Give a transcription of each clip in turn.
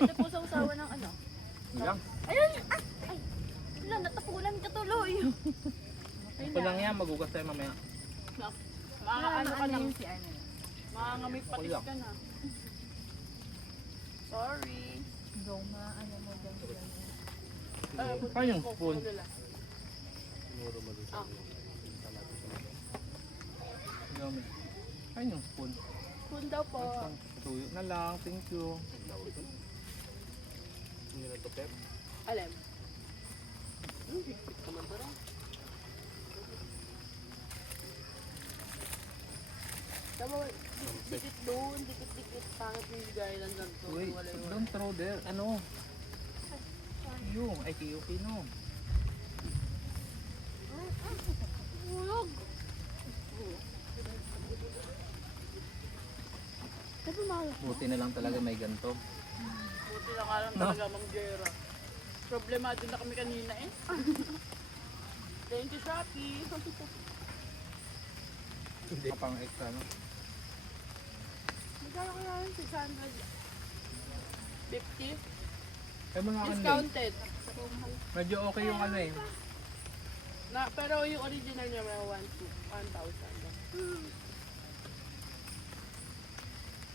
Ito po sa usawa ng ano. Lang. Ayun! Ah! Ay! Wala, natapunan ka tuloy. Ito lang yan, magugas tayo mamaya. Ano ka nang si Arnel? mangangamit Okay patis lang. ka na. Sorry. Doma, ano mo dyan dyan. Kaya yung spoon. Gamit. Kaya yung spoon. Spoon daw po. Tuyo na lang, thank you. Alam. Higpit naman to rin. Tama, dikit doon, dikit-dikit. Pangit yung gaya lang dyan to. Wait, Wala yung don't throw there. Ano? Yung, ay Pino. Ulog! Sabi mahal. Buti na lang talaga may ganito. Buti na nga lang talaga, Mang Jera. Problemado na kami kanina eh. Thank you, Shopee. Kapang extra, no? Magkano kaya yun? 650? Ay mga kanil. Discounted. Medyo okay yung ano eh. Pero yung original niya may 1,000.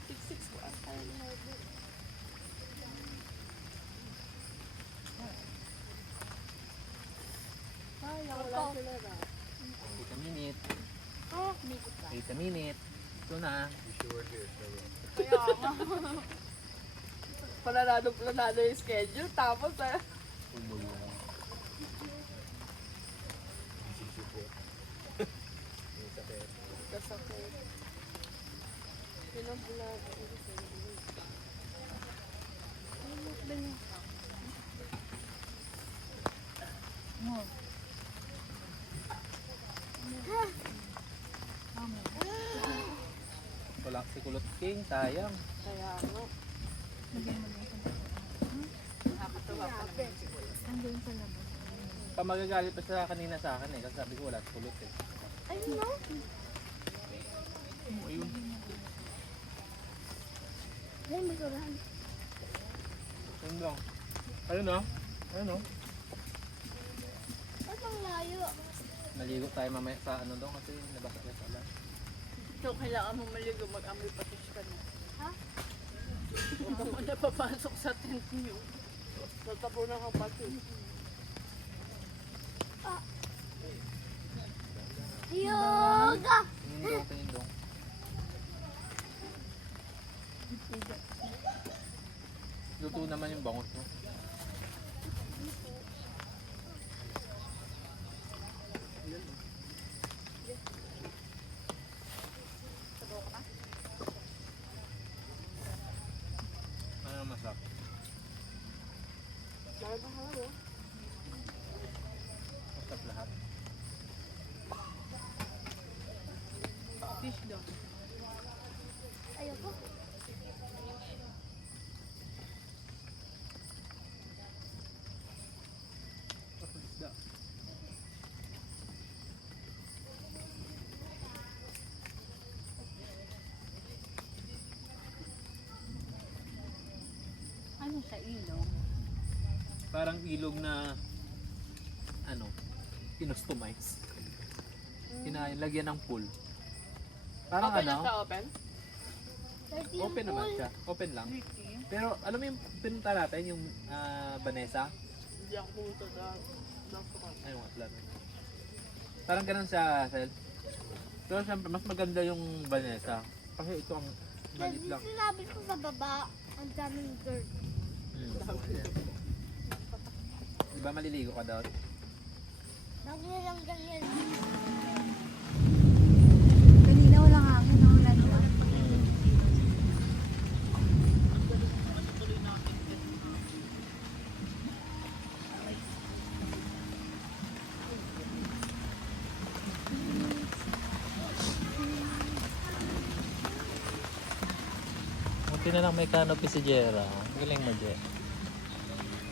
6,600 po ang kaya niya. Ay, wala sila na. Wait a minute. Oh, Wait a minute. Ito na. kaya nga. Planado yung schedule. Tapos kasakit. Pinabulaga. Wala si Kulot King, sayang. Kaya nga. Nakakatawa pa naman siguro. Andun sa labas. Magagalit pa siya kanina sa akin eh. Kasi sabi ko wala si Kulot eh. Ayun no? Oh, ayun. Ay, masurahan. Ayun lang. Ayun o. Ayun o. Ba't ang layo? Naligo tayo mamaya sa ano doon kasi nabasa ko pala. So, kailangan mo maligo, mag-amoy patis ka na. Ha? Huwag ka muna papasok sa tent niyo. Natapunan kang patis. Yoga! Tingin dong. Luto naman yung bangot mo. Ano masarap? Masarap lahat. Fish daw. Ayoko. Tapos isda. Ano sa ilong? Parang ilog na ano, kinustomize. Lagyan ng pool. Parang Open lang ano, sa open? open naman siya. Open lang. Pero alam mo yung pinunta natin, yung Vanessa? Hindi ako pumunta sa restaurant. Ay, mga plano. Parang ganun siya, Sel. Pero syempre, mas maganda yung Vanessa. Kasi ito ang malit lang. Sinabi ko sa baba, ang daming dirt. Diba maliligo ka daw? Naglalang ganyan. Kanina walang hangin, wala naman. Buti na lang may canopy si Jera. Galing mo, Je.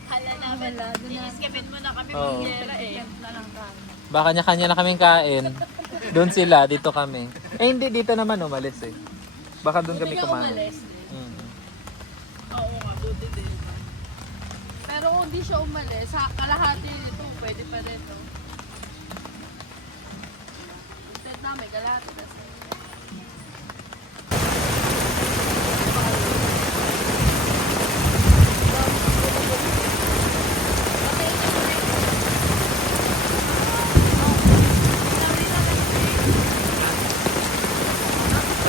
Hala namin. Wala, doon na. Iiskapin mo na kami Oo. ng Jera eh. Na lang kami. Baka kanya-kanya na kaming kain. Doon sila, dito kami. Eh hindi, dito naman umalis eh. Baka doon kami Hindi ka kumain. umalis. Mm. Oo nga, doon Lodi din. Pero kung di siya umalis, sa kalahati nito, pwede pa rin to. Instead namin, kalahati na siya.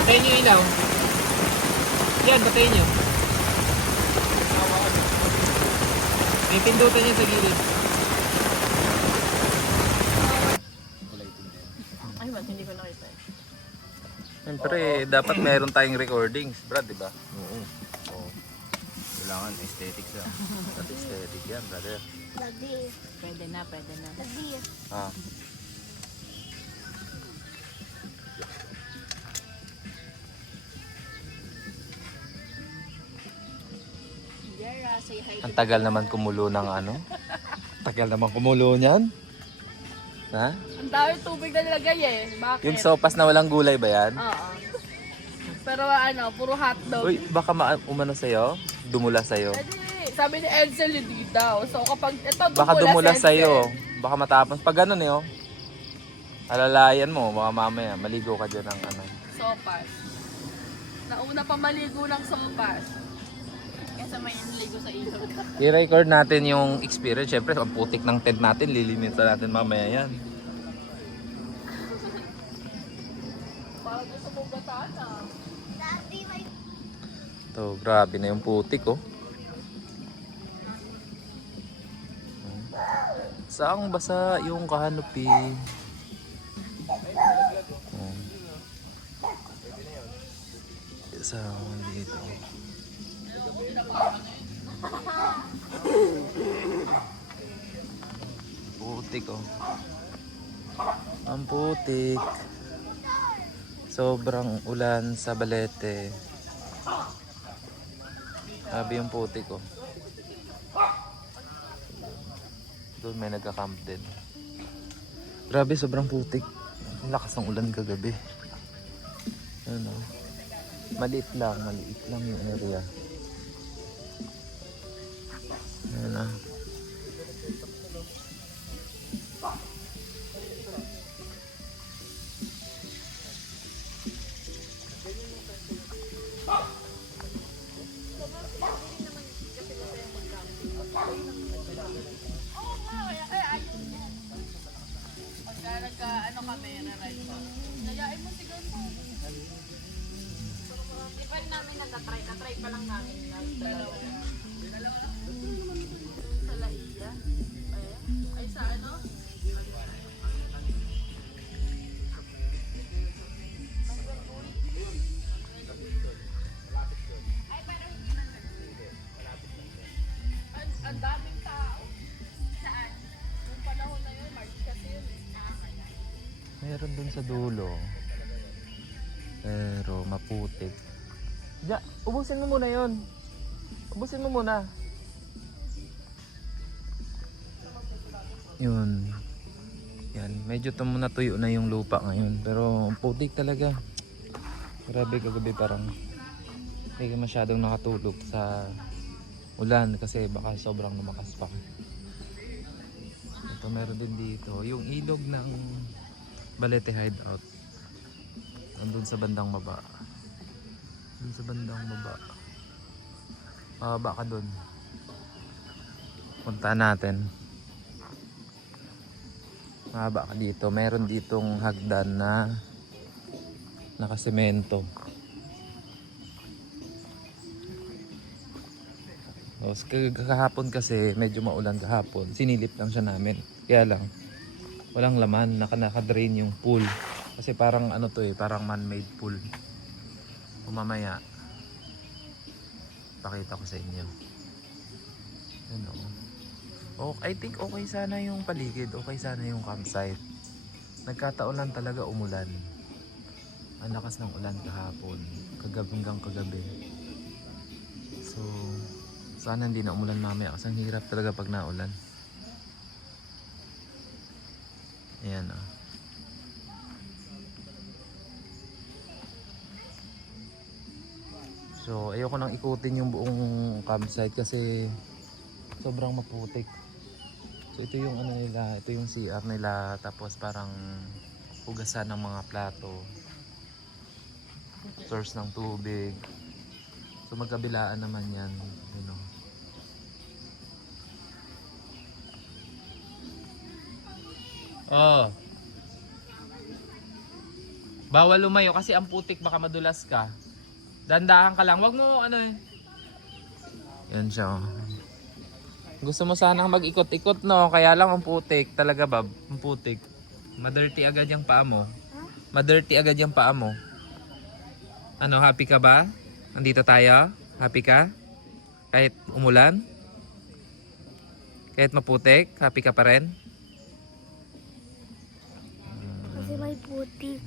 Patayin niyo yung ilaw. Yan, patayin niyo. May pindutan niya sa gilid. Ay, man, hindi ko nakita eh. Siyempre, dapat meron tayong recordings, Brad, di ba? Oo. Oo. Kailangan aesthetics yan. At aesthetic yan, brother. Lagi. Pwede na, pwede na. Lagi. Ah. Yara, say hi. Ang tagal naman kumulo ng ano? Tagal naman kumulo niyan? Ha? Ang dami tubig na nilagay eh. Bakit? Yung sopas na walang gulay ba yan? Oo. Pero ano, puro hotdog. Uy, baka umano sa'yo? Dumula sa'yo? Pwede. Sabi ni Edsel, hindi daw. So kapag ito Baka dumula si Edsel. sa'yo. Baka matapos. Pag ganun eh, oh. Alalayan mo, baka mamaya, maligo ka dyan ng ano. Sopas. Nauna pa maligo ng sopas. Kesa may naligo sa ilog. I-record natin yung experience. Siyempre, ang putik ng tent natin, lilinisan natin mamaya yan. Parang gusto mong bataan ah. Daddy, may To, grabe na yung putik, oh. Saang basa yung kanopi? Oh. Sa dito. Putik, oh. Ang putik. Sobrang ulan sa Balete. Grabe yung putik, oh. Doon may nagka-camp din. Grabe, sobrang putik. Ang lakas ng ulan kagabi. Ano? Maliit lang yung area. Ano? Pagka nagka-ano kami, na-ride ko. Nayain mo sigaw mo. Di pa rin namin natatry. Natry pa lang namin. Dalawa. Sa Laia. Ay, sa ano? Ang daming tao. Saan? Yung panahon na yun, March kasi yun eh. Meron dun sa dulo. Pero maputik. Ja, ubusin mo muna yon. Ubusin mo muna. Yun. Yan, medyo natuyo na yung lupa ngayon. Pero ang putik talaga. Grabe kagabi, parang hindi ka masyadong nakatulog sa ulan kasi baka sobrang lumakas pa. Ito meron din dito. Yung ilog ng Balete Hideout. Andun sa bandang baba. Dun sa bandang baba. Baba ka dun. Puntahan natin. Mahaba ka dito. Meron ditong hagdan na nakasemento. Kahapon kasi medyo maulan kahapon. Sinilip lang siya namin. Kaya lang walang laman, naka-drain yung pool. Kasi parang ano to eh, parang man-made pool. Mamaya pakita ko sa inyo. Ano? Oh, I think okay sana yung paligid, okay sana yung campsite. Nagkataon lang talaga umulan. Ang lakas ng ulan kahapon, hanggang kagabi. So, sana hindi na umulan mamaya kasi ang hirap talaga pag naulan. Ayan oh. So ayoko nang ikutin yung buong campsite kasi sobrang maputik. So ito yung ano nila, ito yung CR nila, tapos parang hugasan ng mga plato, source ng tubig. So magkabilaan naman yan, you know. Oh. Bawal lumayo kasi ang putik, baka madulas ka. Dandahan ka lang, wag mo ano eh. Yan siya. Oh. Gusto mo sanang mag-ikot-ikot, no? Kaya lang ang putik. Talaga, Bab. Ang putik. Madirty agad yung paa mo. Madirty agad yung paa mo. Ano, happy ka ba? Nandito tayo? Happy ka? Kahit umulan? Kahit maputik? Happy ka pa rin? Kasi may putik.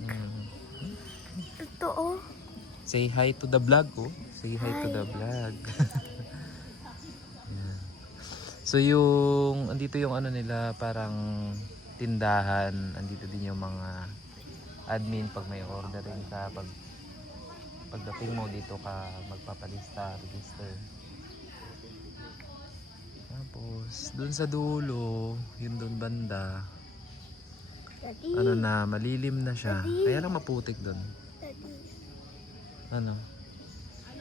Totoo. Say hi to the vlog, oh. Say hi to the vlog. So yung andito yung ano nila, parang tindahan, andito din yung mga admin pag may ordering ka, pagdating mo dito ka magpapalista, register. Tapos dun sa dulo, yun dun banda, Daddy. ano na, malilim na siya. Kaya lang maputik dun. Daddy. Ano?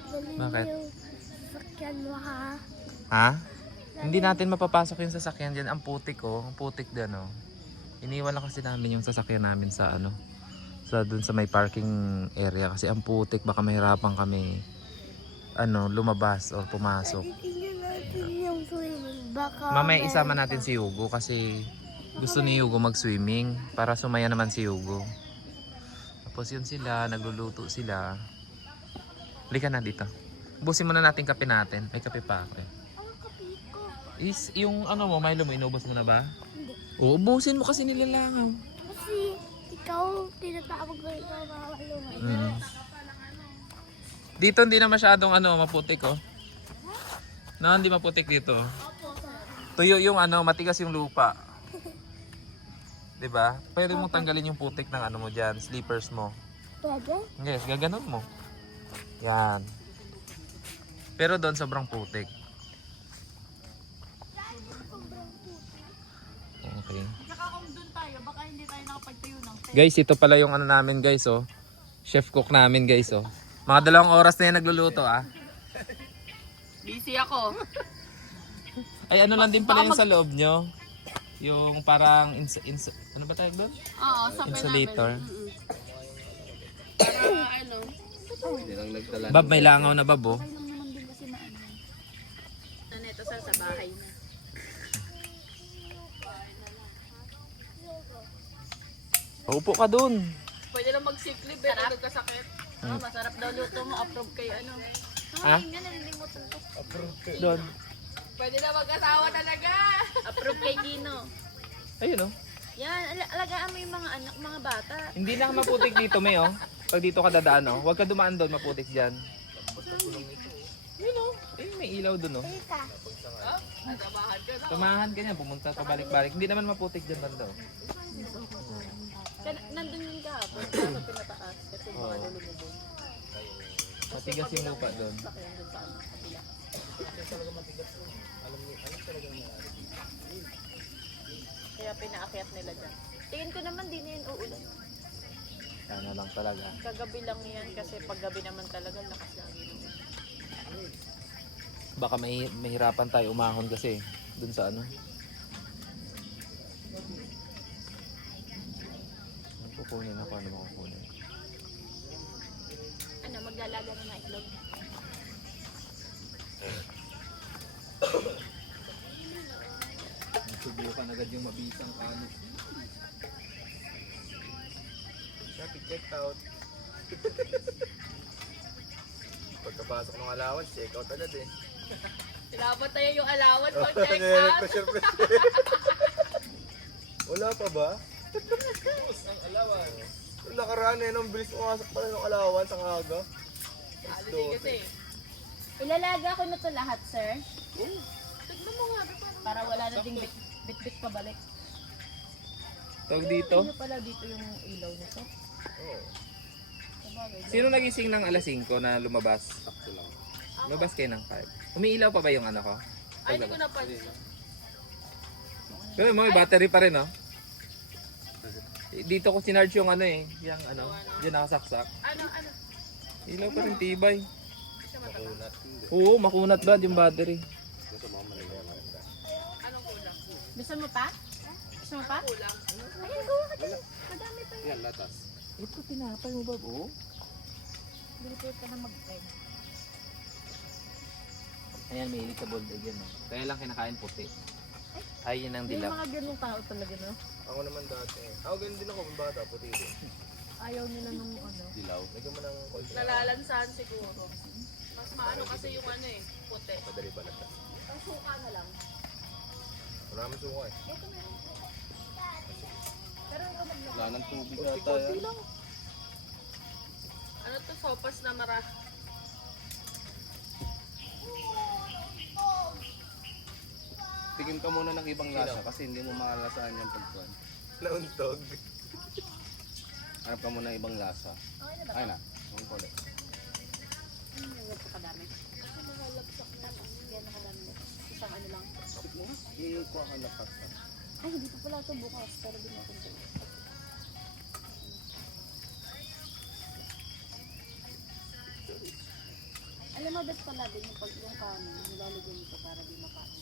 Dali Bakit? mo yung sasakyan mo ha. Ha? Hindi natin mapapasok yung sasakyan dyan. Ang putik, oh. Ang putik dyan, oh. Iniwan lang kasi namin yung sasakyan namin sa ano, sa dun sa may parking area kasi ang putik, baka mahirapan kami ano, lumabas o pumasok. Titingnan natin yung swimming. Baka Mamaya isama natin si Hugo kasi gusto ni Hugo mag-swimming para sumaya naman si Hugo. Tapos yun sila, nagluluto sila. Halika na dito. Ubusin muna natin kape natin. May kape pa ako eh. Is yung ano mo, Milo mo, inubos mo na ba? Hindi. Oo, ubusin mo kasi nilalangaw. Kasi ikaw, tinatawag ko ikaw makakalumay. Dito hindi na masyadong ano, maputik, oh. No, hindi maputik dito. Tuyo yung ano, matigas yung lupa. 'Di ba? Pwede mong tanggalin yung putik ng ano mo diyan, slippers mo. Pwede? Yes, gaganon mo. Yan. Pero doon sobrang putik. Okay. Saka kung doon tayo, baka hindi tayo nakapagtayo ng tent. Guys, ito pala yung ano namin, guys, oh. Chef cook namin, guys, oh. Mga 2 oras na yan nagluluto, ah. Busy ako. Ay, ano lang din pala yung sa loob nyo. Yung parang ano ba tawag doon? Oo, sa Insulator. Para ano. Bab, may langaw na, Bab, oh. Ano ito sa bahay na. Upo ka dun. Pwede lang mag-sick leave eh, kung nagkasakit. Masarap daw luto mo, approve kay ano. Ha? Doon. Pwede na mag-asawa talaga. Approve kay Gino. Ayun, oh. Yan, alagaan mo yung mga anak, mga bata. Hindi na maputik dito, May, oh. Pag dito ka dadaan, oh. Huwag ka dumaan doon, maputik dyan. Yun, oh. Ayun, may ilaw doon, oh. Teka. Natabahan ka na. Tumahan ka niya, pumunta pabalik-balik. Hindi naman maputik dyan banda, oh. Nandun yung kahapon, sa pinataas. Kasi baka Oo. lumubog. Matigas yung lupa doon. Sakyan dun sa ano, kabila. Kaya pinaakyat nila dyan. Tingin ko naman din yun uulan. Sana lang talaga. Kagabi lang yan kasi paggabi naman talaga lakas lagi naman. Baka mahirapan tayo umahon kasi doon sa ano. Kukunin ako, ano kukunin? Ano, maglalaga na ng itlog. Subukan agad yung mabisang kanos. Shopee, check out. Pagkapasok ng allowance, check out agad eh. Sinabot tayo yung allowance pag check out. Wala pa ba? Ang allowance. Yung nakaraan eh, nung bilis umasok pala ng allowance ang aga. Holiday kasi. Ilalaga ko na to lahat, sir. Tignan mo nga, Para wala na ding bit-bit ka balik. Tawag dito? Ano pala dito yung ilaw nito? Oo. Sino nagising ng alas 5 na lumabas? Lumabas kayo ng 5. Umiilaw pa ba yung ano ko? Ay, hindi ko napansin. Pero may battery pa rin, no? Dito ko sinarge yung ano eh. Yung ano, dyan nakasaksak. Ano? Ilaw pa rin, tibay. Siya matagal. Oo, makunat ba yung battery? Anong kulang? Gusto mo pa? Gusto mo pa? Kulang. Ayun, gawa ka dyan. Madami pa yun. Ito, tinapay mo ba, oh? Bilipot ka na mag-egg. Ayan, may hilig sa bold egg yan, no? Kaya lang kinakain puti. Ay, yun ang May dilaw. mga ganung tao talaga, no? Ako naman dati. Ako ganun din ako, ng bata, puti din. Ayaw nila nung ano. Lagyan mo ng konti. Nalalansahan siguro. Mas maano kasi yung ano eh, puti. Madali balat na. Ang suka na lang. Wala naman suka eh. Pero yung Wala nang tubig ata yan. Ano to, sopas na mara. Tingin ka muna ng ibang lasa kasi hindi mo makalasaan yung pagkuhan. Nauntog. Hanap ka muna ng ibang lasa. Ay na, ang kulit. Yung kadami. Kasi mga lagsak na lang. Yan nakadami. Isang ano lang. Ikuha ka na pasta. Ay, hindi pa pala ito bukas. Pero di mo kung alam mo, bet pala din yung pag yung kanin, nilalagyan nito para di makain.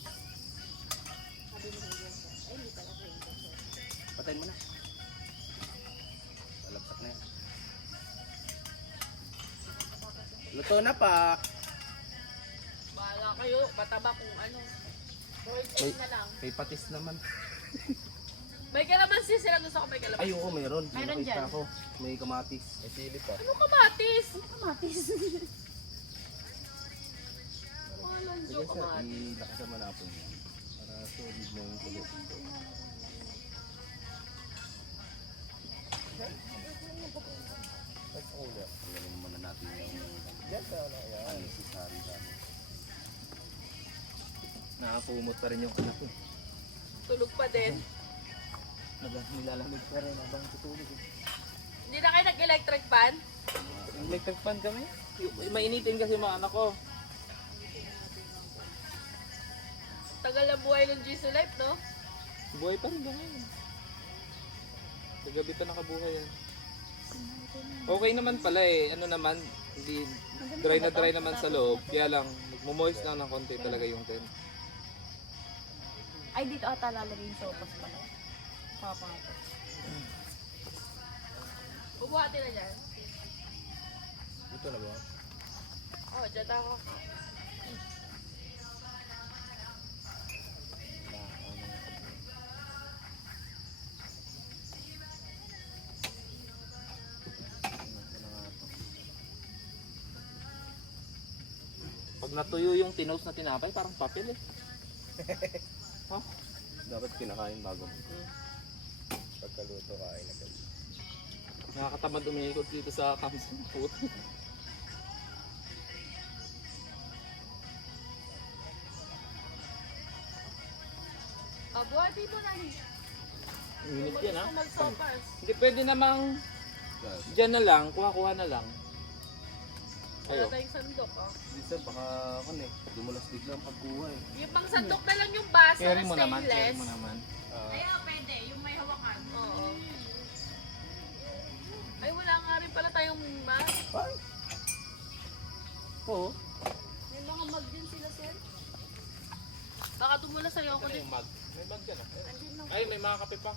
Sabi mo na yun. Ay, hindi pala kayo. Patayin mo na. Palapsak na yan. Luto na pa. Bahala kayo, mataba kung ano. Boiled egg na lang. May patis naman. May kalamansi sila, gusto ko may kalamansi. Ay, oo, mayroon. Mayroon Nakita dyan. ako. May kamatis. May sili pa. Ano kamatis? Kamatis. Sige sir, ilakasan mo na po yan. Para solid na yung kulit. Tanggalin muna natin yung necessary natin. Nakapumot pa rin yung anak ko. Tulog pa din. Nilalamig pa rin habang tutulog. Hindi na kayo nag-electric fan? Electric fan kami. Mainitin kasi mga anak ko. Tagal na buhay ng GC Life, no? Buhay pa rin ba ngayon? Sa gabi pa nakabuhay yan. Okay naman pala eh. Ano naman, hindi dry naman sa loob. Kaya lang, magmo-moist lang ng konti talaga yung tent. Ay, dito ata lalagay yung sopas pala. Papapos. Bubuhati na dyan. Ito na ba? Oh, dyan ako. Pag natuyo yung tinos na tinapay, parang papel eh. Dapat kinakain bago. Pagkaluto kain agad. Nakakatamad umikot dito sa campsite food. Oh, buhati mo na. Minute yan ha. Kung magsopas. Hindi pwede namang dyan na lang, kuha-kuha na lang. Wala Ayo. tayong sandok, oh. Minsan baka ano eh, dumulas bigla ang pagkuha eh. Yung pang sandok na lang yung baso Carry na mo naman, carry stainless. mo naman. Ay, pwede. Yung may hawakan. Oo. Ay, wala nga rin pala tayong mag. Oo. May mga mag din sila, sir. Baka tumula sa'yo ako din. Yung mug. May mug dyan ah. Ay, may mga kape pa.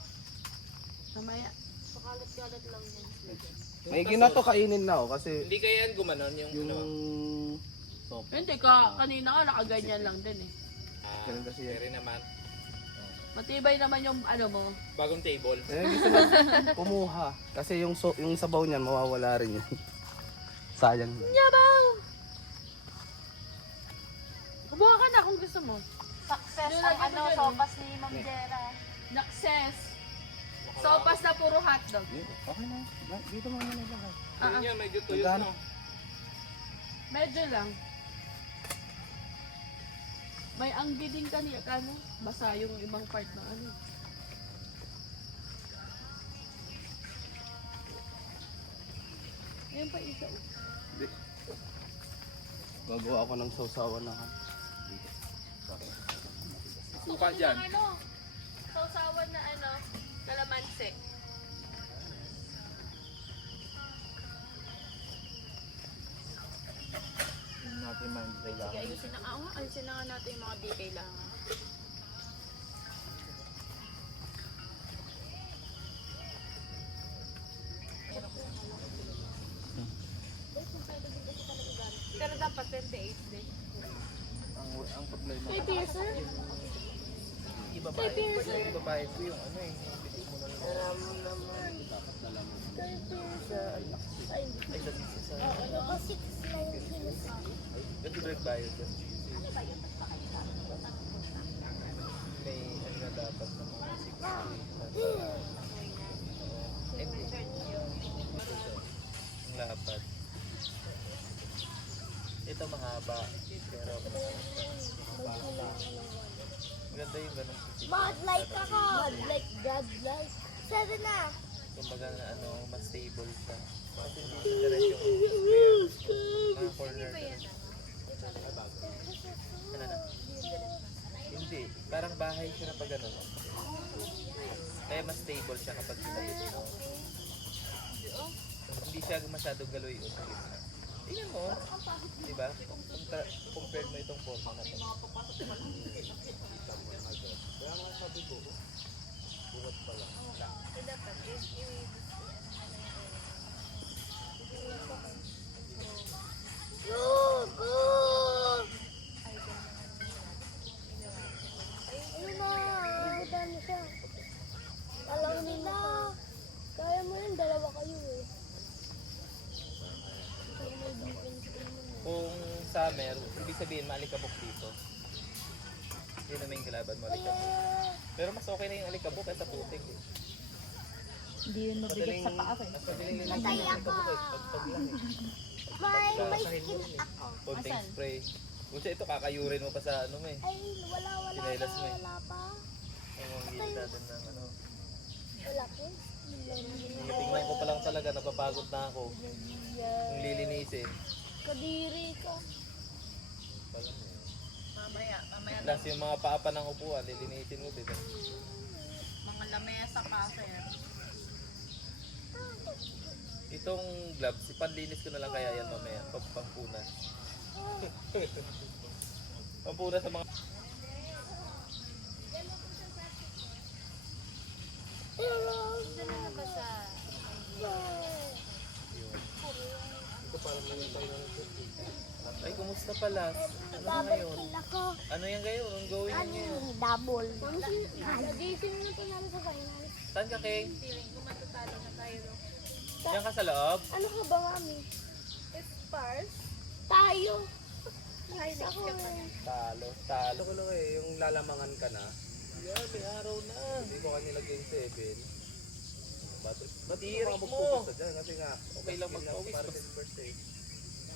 Mamaya. Pakalat-kalat lang yan. May ginato kainin na ako kasi Hindi kaya yan gumanon yung, yung ano. soap. Hindi ka, kanina ka nakaganyan lang din eh. Ganun kasi yan. Carry naman. Matibay naman yung ano mo. Bagong table. Eh, gusto mo kumuha. Kasi yung sabaw niyan mawawala rin yun. Sayang. Yabaw! Kumuha ka na kung gusto mo. Success Yung ang lagi ano, mo dyan, sopas ni Ma'am Jera. Naxes. Sopas na puro hotdog. Okay na. Dito mo muna lang. Yun yan, medyo tuyot Magkano? no. Medyo lang. May anggi din kanina, kano? Basa yung ibang part ng ano. Ayun pa isa. Gagawa ako ng sausawan na kan. Suka dyan. Ano? Sausawan na ano? Kalamansi. Hindi natin man kailangan. Sige, ayusin na nga natin yung mga di kailangan. Pero dapat 28 din. Ang problema. Kay Piercer? Ibabayad ko yung ano eh. Kay Piercer. Ay, ako 6 lang yung sinasabi. Ito nagbayad ko. May ano na dapat na mga 60. Ang lapat. Ito mahaba. Pero maganda yung ganun. Bad like ako. Like God like. 7 na. Kumbaga na ano, mas stable siya. Kasi hindi siya direct yung square. Mga corner. Ano na? Hindi. Parang bahay siya na pag ano. Kaya mas stable siya kapag sinabit mo. Hindi siya masyadong galoy o sa gitna. Tingnan mo. Diba? Compare mo itong forma na ito. Kaya nga sabi ko, buhat pa lang. Go! Go! Ayun na. Ibutan mo siya. Alam nila. Kaya mo yun, dalawa kayo eh. Kung summer, ibig sabihin maalikabok dito. Yun naman yung kalaban mo, alikabok. Pero mas okay na yung alikabok kaysa putik eh. Hindi yun mabigat sa paa eh. Mas madaling yung Patay ako. alikabok eh. Pag lang eh. May Sasahin skin mo eh. ako. Konting Asan? spray. Kung siya ito, kakayurin mo pa sa ano mo eh. Ay, wala Sinelas mo eh. wala pa. Ang gilid natin ng ano. Wala pa. Tingnan ko pa lang talaga, napapagod na ako. Yung lilinisin. Kadiri ka. Mamaya Plus yung mga paapa ng upuan, lilinisin mo din. mga lamesa pa sir. Itong gloves, ipanlinis ko na lang kaya yan mamaya. Pampunas. Pampunas sa mga... Ano ba sa Ito parang nangintay na ng Ay, kumusta pala? Ano na Double ngayon? kill ako. Ano yan ngayon? Anong gawin Ano niyo? yung double? Nagising na to namin sa finals. Saan ka, King? feeling ko matatalo na tayo? Diyan ka sa loob? Ano ka ba, mami? Spars? Tayo. Nice ako eh. Talo. Talo ko lang eh. Yung lalamangan ka na. Yeah, may araw na. Hindi ko kanila game 7. Ba't mo ka dyan? Kasi nga, okay lang mag-focus para sa first day.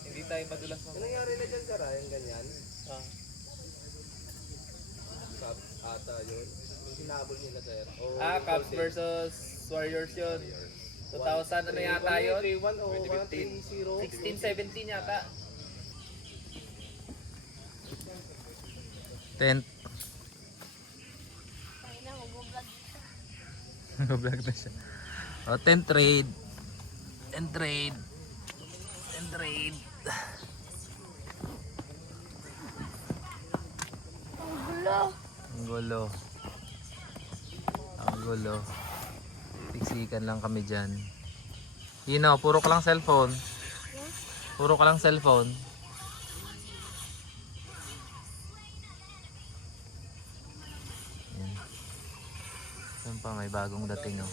Hindi tayo madulas na. Ano nangyari na dyan, Sara? Yung ganyan? Cubs ata yun. Yung hinabol nila, sir. Cubs versus Warriors yun. 2000 ano yata yun? 2015. 16-17 yata. Tent. Vlog na siya. O, tent trade. Tent trade. Tent trade. Ang gulo. Ang gulo. Siksikan lang kami dyan. Hino, puro ka lang cellphone. Puro ka lang cellphone. Yan. Yan pa, may bagong dating oh.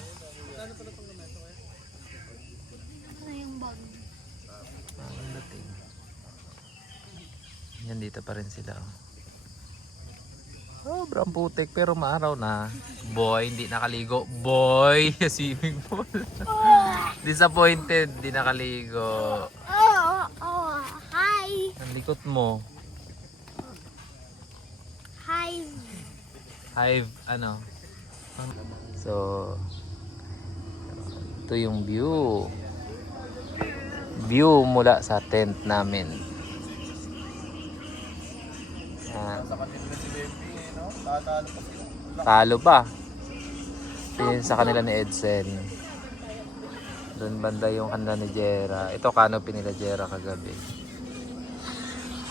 Ano yung bag? Bagong dating. Yan, dito pa rin sila oh. Sobrang putik pero maaraw na. Boy, hindi nakaligo. Boy, swimming pool. Disappointed, hindi nakaligo. Oh, hi. Ang likot mo. Hi. Hive, ano? So, ito yung view. view mula sa tent namin. Yan. Sa kanila si Baby, no? Tatalo pa sila. Talo pa. Pinin sa kanila ni Edsel. Doon banda yung kanila ni Jera. Ito canopy nila Jera kagabi.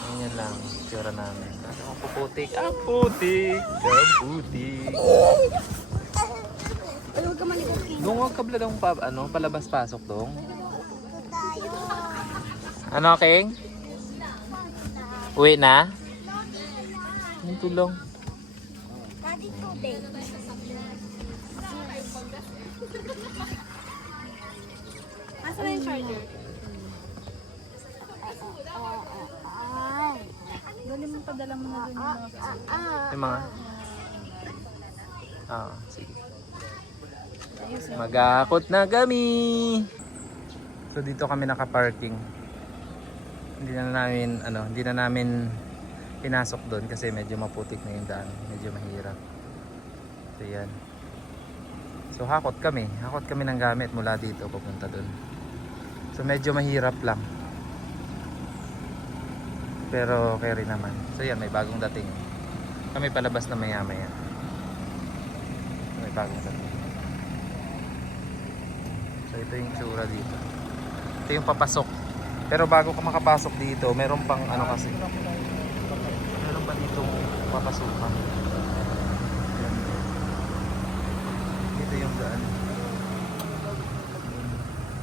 Ayan lang. Tsura namin. Ano ang puputik? Ang putik! Ang putik! Ay, huwag ka malikot. Doon huwag ka bladong palabas pasok dong. Ano, King? Uwi na? Ang tulong. Daddy today. Asa na yung charger? Dali mo padala mo na dun yung mga Yung mga... sige. Mag-aakot na kami! So dito kami naka-parking. Hindi na namin pinasok doon kasi medyo maputik na yung daan. Medyo mahirap. So yan. So hakot kami ng gamit mula dito papunta doon. So medyo mahirap lang. Pero carry naman. So yan, may bagong dating. Kami palabas na maya maya. May bagong dating. So ito yung tsura dito. Ito yung papasok. Pero bago ka makapasok dito, meron pang kasi. Meron pa ditong papasukan. Ito yung daan.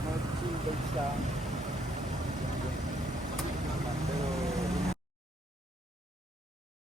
Mag-chill siya.